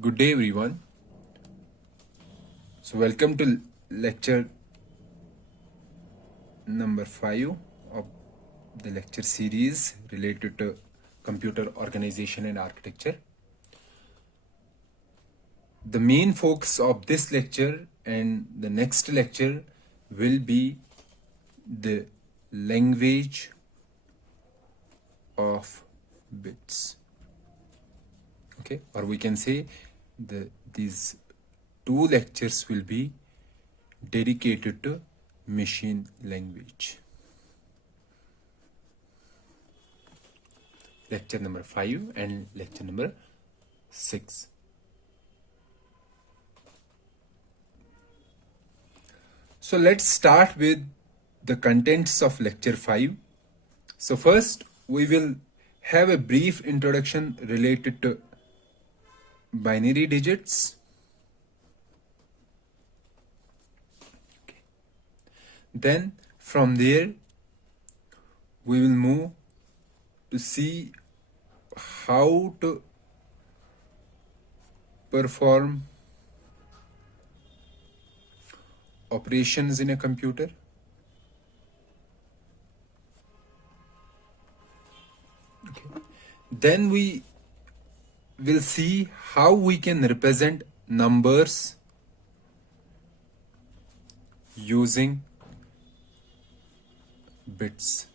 Good day, everyone. So, welcome to lecture number 5 of the lecture series related to computer organization and architecture. The main focus of this lecture and the next lecture will be the language of bits. Okay, or we can say these two lectures will be dedicated to machine language. Lecture number 5 and lecture number 6. So let's start with the contents of lecture 5. So first we will have a brief introduction related to binary digits. Okay. Then from there we will move to see how to perform operations in a computer. Okay. Then we will see how we can represent numbers using bits.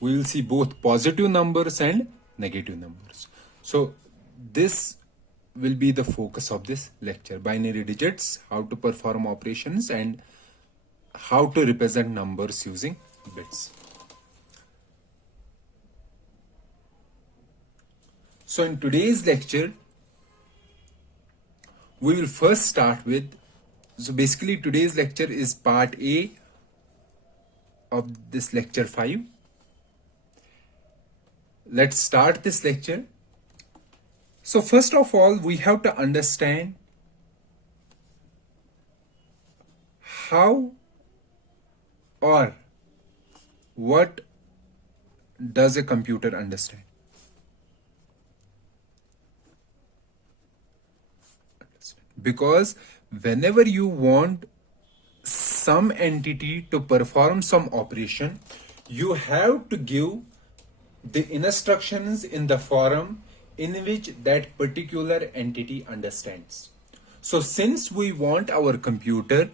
We will see both positive numbers and negative numbers. So this will be the focus of this lecture: binary digits, how to perform operations, and how to represent numbers using bits. So in today's lecture, we will first start with, so basically today's lecture is part A of this lecture 5. Let's start this lecture. So first of all, we have to understand how or what does a computer understand. Because whenever you want some entity to perform some operation, you have to give the instructions in the form in which that particular entity understands. So since we want our computer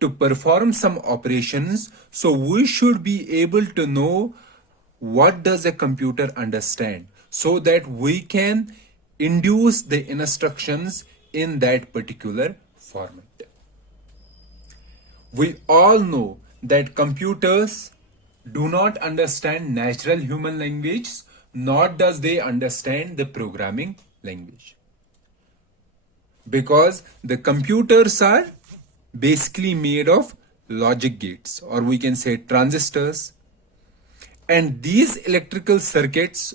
to perform some operations, so we should be able to know what does a computer understand, so that we can induce the instructions in that particular format. We all know that computers do not understand natural human language, nor does they understand the programming language. Because the computers are basically made of logic gates, or we can say transistors. And these electrical circuits,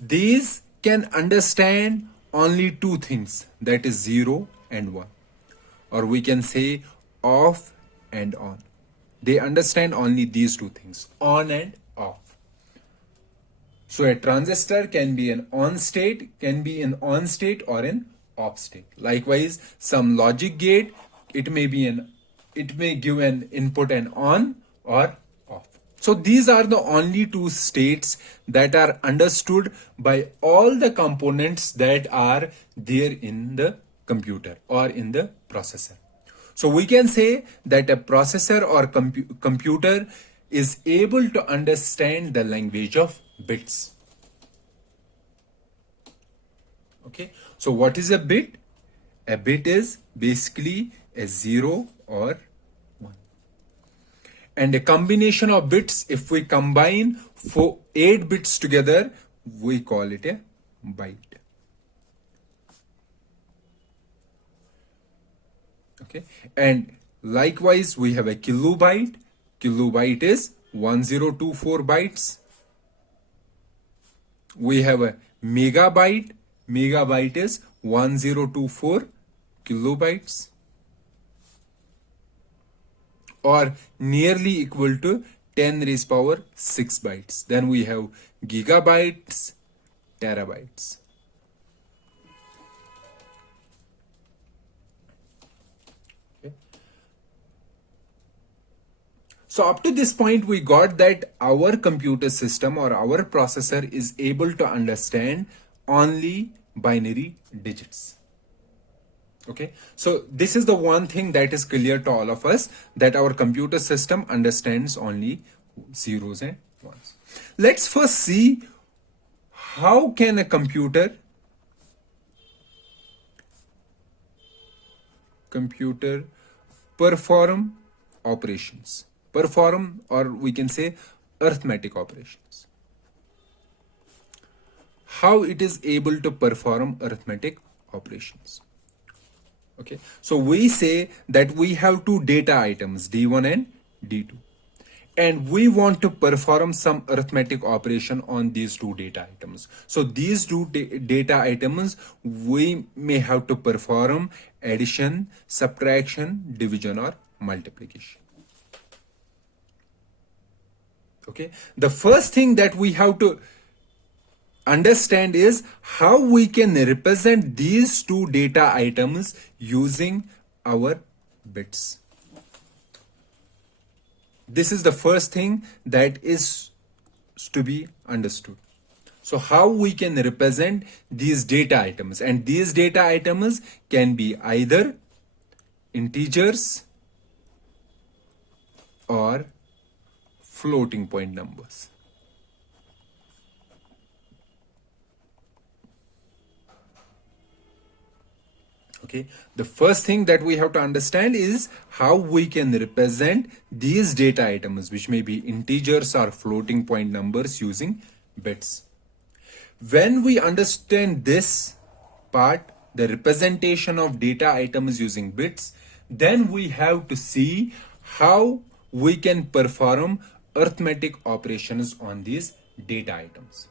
these can understand only two things, that is 0 and 1, or we can say off and on. They understand only these two things, on and off. So a transistor can be an on state, or an off state. Likewise, some logic gate, it may give an input and on or off. So these are the only two states that are understood by all the components that are there in the computer or in the processor. So we can say that a processor or computer is able to understand the language of bits. Okay, so what is a bit? A bit is basically a 0 or 1. And a combination of bits, if we combine 8 bits together, we call it a byte. Okay, and likewise we have a kilobyte. Kilobyte is 1024 bytes. We have a megabyte. Megabyte is 1024 kilobytes, or nearly equal to 10 raised power 6 bytes. Then we have gigabytes, terabytes. So up to this point, we got that our computer system or our processor is able to understand only binary digits. Okay, so this is the one thing that is clear to all of us, that our computer system understands only zeros and ones. Let's first see how can a computer perform operations, perform, or we can say arithmetic operations. How it is able to perform arithmetic operations. Okay, so we say that we have two data items, D1 and D2, and we want to perform some arithmetic operation on these two data items. So these two data items, we may have to perform addition, subtraction, division, or multiplication. Okay, the first thing that we have to understand is how we can represent these two data items using our bits. This is the first thing that is to be understood. So how we can represent these data items, and these data items can be either integers or floating point numbers. Okay, the first thing that we have to understand is how we can represent these data items, which may be integers or floating point numbers, using bits. When we understand this part, the representation of data items using bits, then we have to see how we can perform arithmetic operations on these data items.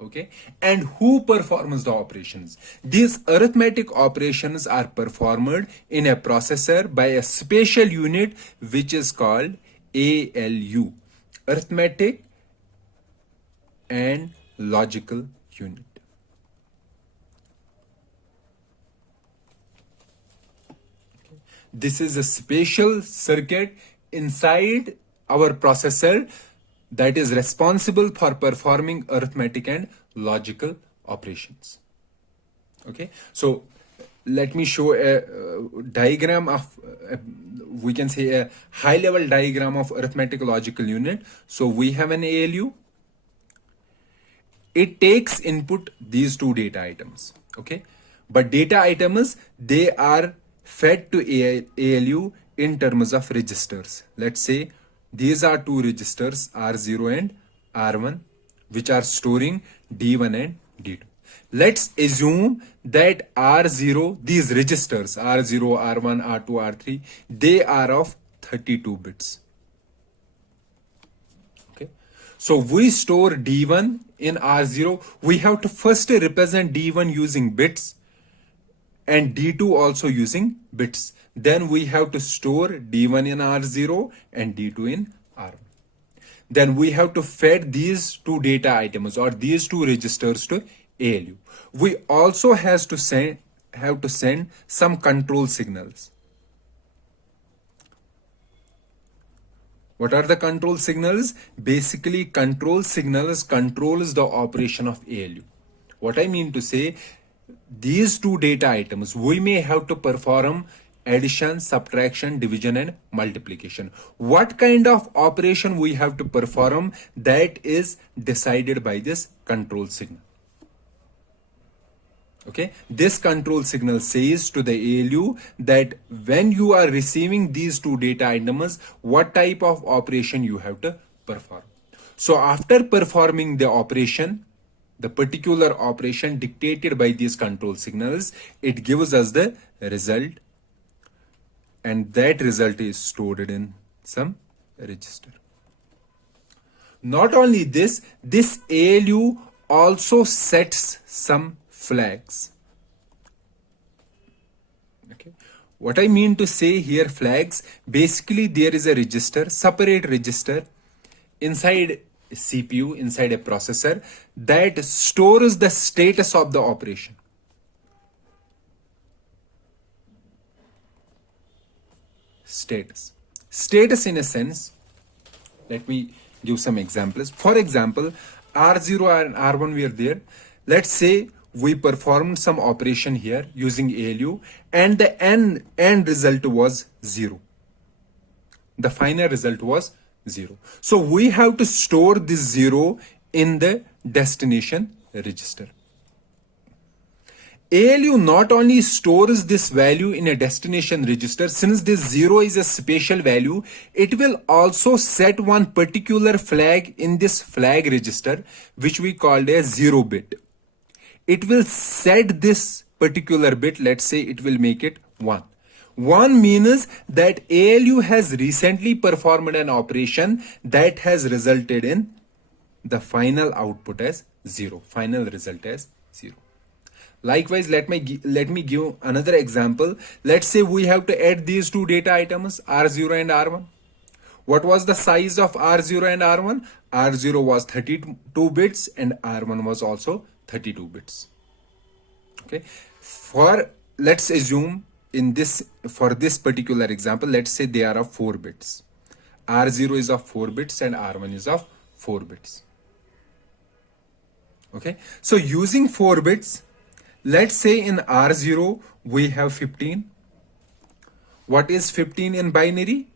Okay, and who performs the operations? These arithmetic operations are performed in a processor by a special unit which is called ALU, arithmetic and logical unit. This is a special circuit inside our processor that is responsible for performing arithmetic and logical operations. Okay, so let me show a diagram of, we can say a high level diagram of arithmetic logical unit. So we have an ALU. It takes input these two data items. Okay, but data items, they are fed to ALU in terms of registers. Let's say these are two registers, R0 and R1, which are storing D1 and D2. Let's assume that R0, these registers, R0, R1, R2, R3, they are of 32 bits. Okay, so we store D1 in R0. We have to first represent D1 using bits and D2 also using bits. Then we have to store D1 in R0 and D2 in R1. Then we have to feed these two data items or these two registers to ALU. We also have to send some control signals. What are the control signals? Basically, control signals controls the operation of ALU. What I mean to say, these two data items, we may have to perform addition, subtraction, division, and multiplication. What kind of operation we have to perform, that is decided by this control signal. Okay, this control signal says to the ALU that when you are receiving these two data items, what type of operation you have to perform. So after performing the operation, the particular operation dictated by these control signals, it gives us the result, and that result is stored in some register. Not only this, this ALU also sets some flags. Okay, what I mean to say here, flags, basically there is a register, separate register inside CPU, inside a processor, that stores the status of the operation. Status. Status in a sense, let me give some examples. For example, R0 and R1 were there. Let's say we performed some operation here using ALU and the end result was 0. The final result was 0. So we have to store this 0 in the destination register. ALU not only stores this value in a destination register, since this 0 is a special value, it will also set one particular flag in this flag register, which we called a 0 bit. It will set this particular bit, let's say it will make it 1. 1 means that ALU has recently performed an operation that has resulted in the final output as 0, final result as 0. Likewise, let me give another example. Let's say we have to add these two data items, R0 and R1. What was the size of R0 and R1? R0 was 32 bits and R1 was also 32 bits. Okay. Let's assume for this particular example, let's say they are of 4 bits. R0 is of 4 bits and R1 is of 4 bits. Okay. So using 4 bits, let's say in R0 we have 15. What is 15 in binary?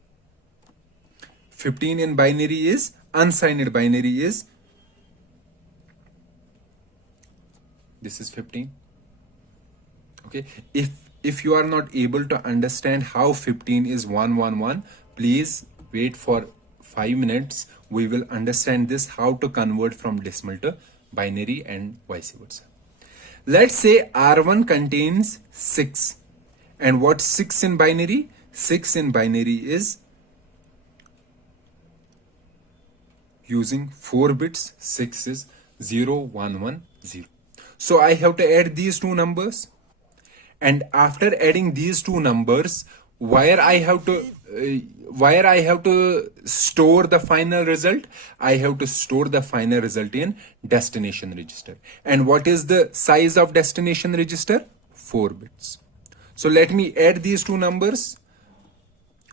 15 in binary is, unsigned binary is, this is 15. Okay. If you are not able to understand how 15 is 111, please wait for 5 minutes. We will understand this, how to convert from decimal to binary and vice versa. Let's say R1 contains 6. And what's 6 in binary? 6 in binary is, using 4 bits, 6 is 0110. So I have to add these two numbers. And after adding these two numbers, where I have to store the final result? I have to store the final result in destination register. And what is the size of destination register? 4 bits. So let me add these two numbers.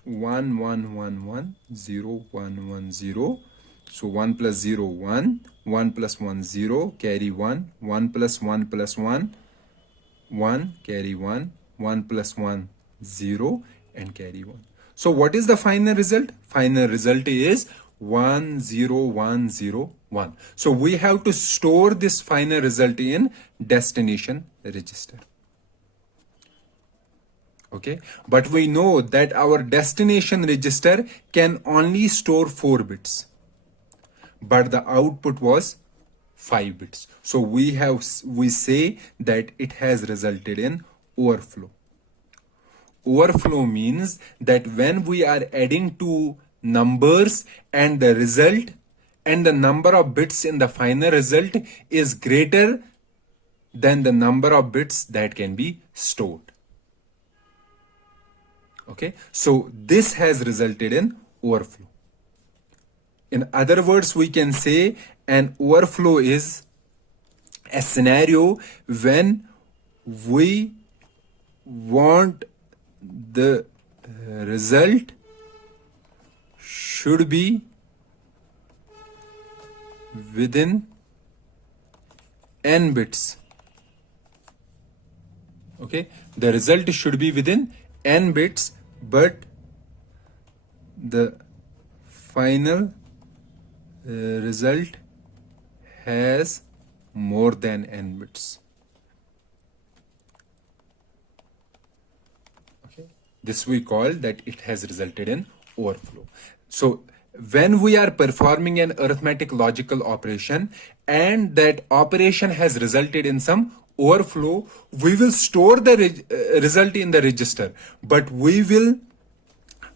11110110. So 1 plus 0 1, 1 plus 1 0, carry 1, 1 plus 1 plus 1, 1, carry 1, 1 plus 1 0 and carry 1. So what is the final result? Final result is 10101. So we have to store this final result in destination register. Okay, but we know that our destination register can only store 4 bits, but the output was 5 bits. So we say that it has resulted in overflow. Overflow means that when we are adding two numbers and the result and the number of bits in the final result is greater than the number of bits that can be stored. Okay, so this has resulted in overflow. In other words, we can say an overflow is a scenario when we want the result should be within n bits. Okay, the result should be within n bits, but the final result has more than n bits. Okay, this we call that it has resulted in overflow. So when we are performing an arithmetic logical operation and that operation has resulted in some overflow, we will store the result in the register, but we will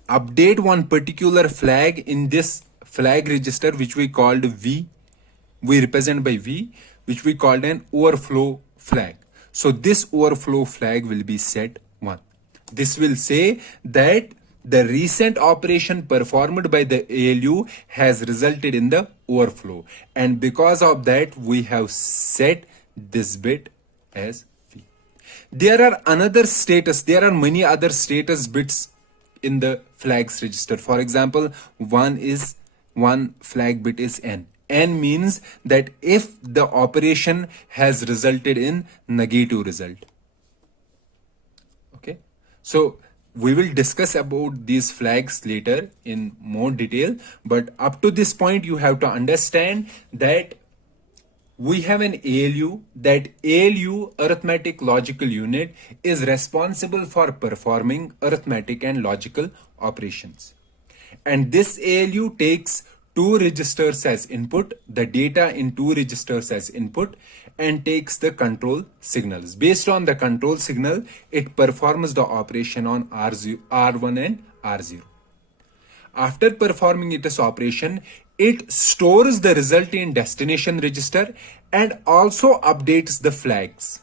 update one particular flag in this flag register which we called V. We represent by V, which we called an overflow flag. So this overflow flag will be set 1. This will say that the recent operation performed by the ALU has resulted in the overflow, and because of that we have set this bit as V. There are many other status bits in the flags register. For example, one flag bit is n. N means that if the operation has resulted in negative result. Okay, so we will discuss about these flags later in more detail, but up to this point you have to understand that we have an ALU. That ALU, arithmetic logical unit, is responsible for performing arithmetic and logical operations. And this ALU takes two registers as input, the data in two registers as input, and takes the control signals. Based on the control signal, it performs the operation on R1 and R0. After performing its operation, it stores the result in destination register and also updates the flags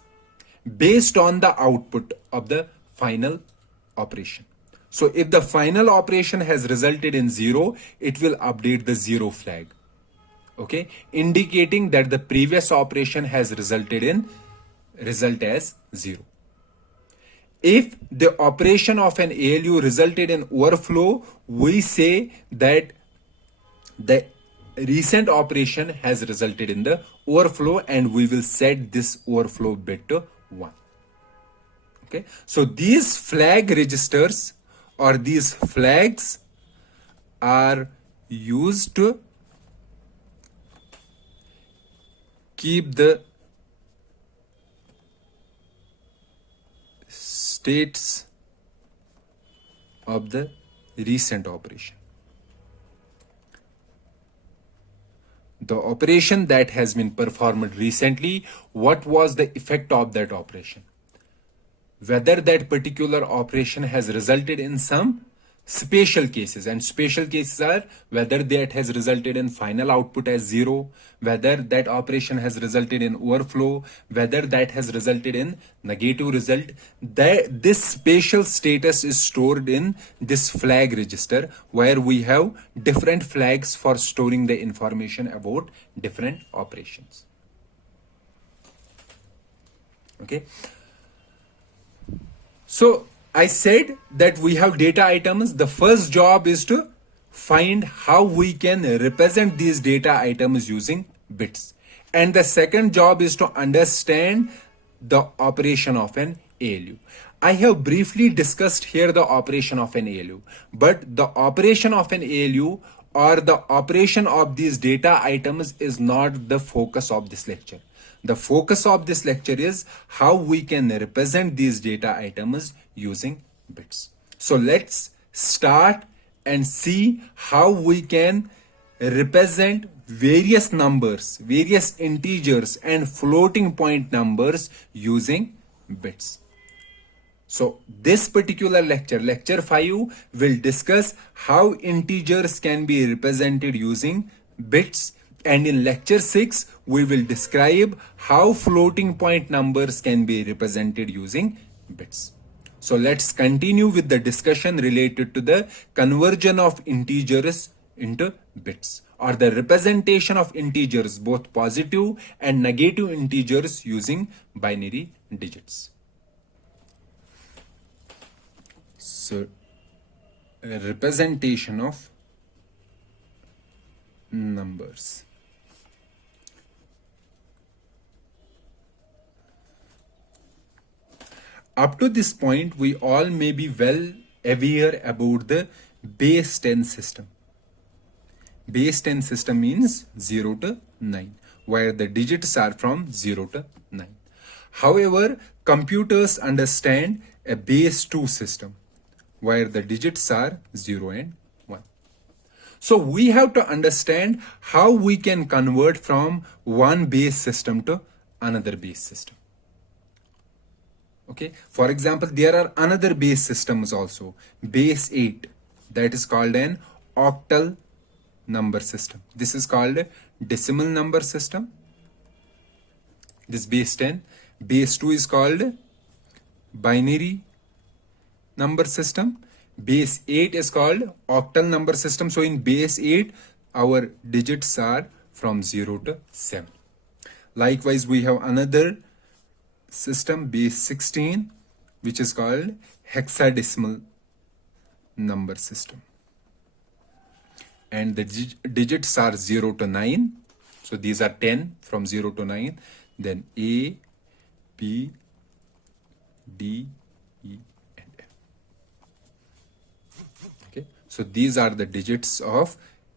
based on the output of the final operation. So if the final operation has resulted in 0, it will update the 0 flag. Okay, indicating that the previous operation has resulted in result as 0. If the operation of an ALU resulted in overflow, we say that the recent operation has resulted in the overflow, and we will set this overflow bit to 1. Okay, so these flag registers or these flags are used to keep the states of the recent operation. The operation that has been performed recently, what was the effect of that operation? Whether that particular operation has resulted in some special cases, and special cases are whether that has resulted in final output as 0, whether that operation has resulted in overflow, whether that has resulted in negative result. This spatial status is stored in this flag register, where we have different flags for storing the information about different operations. Okay, so I said that we have data items. The first job is to find how we can represent these data items using bits. And the second job is to understand the operation of an ALU. I have briefly discussed here the operation of an ALU, but the operation of an ALU or the operation of these data items is not the focus of this lecture. The focus of this lecture is how we can represent these data items using bits. So let's start and see how we can represent various numbers, various integers and floating point numbers using bits. So this particular lecture, lecture 5, will discuss how integers can be represented using bits, and in lecture 6 we will describe how floating point numbers can be represented using bits. So let's continue with the discussion related to the conversion of integers into bits, or the representation of integers, both positive and negative integers, using binary digits. So a representation of numbers. Up to this point, we all may be well aware about the base 10 system. Base 10 system means 0 to 9, where the digits are from 0 to 9. However, computers understand a base 2 system, where the digits are 0 and 1. So we have to understand how we can convert from one base system to another base system. Okay, for example, there are another base systems also, base 8, that is called an octal number system. This is called a decimal number system. This base 10. Base 2 is called binary number system. Base 8 is called octal number system. So in base 8, our digits are from 0 to 7. Likewise, we have another system, base 16, which is called hexadecimal number system. And the digits are 0 to 9. So these are 10 from 0 to 9. Then A, B, D, E, and F. Okay, so these are the digits of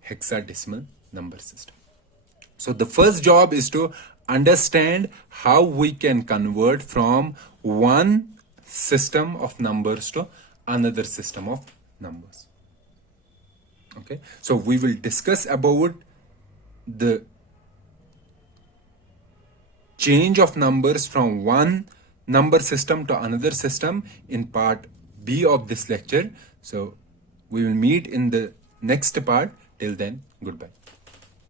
hexadecimal number system. So the first job is to understand how we can convert from one system of numbers to another system of numbers. Okay, so we will discuss about the change of numbers from one number system to another system in part B of this lecture. So we will meet in the next part. Till then, goodbye.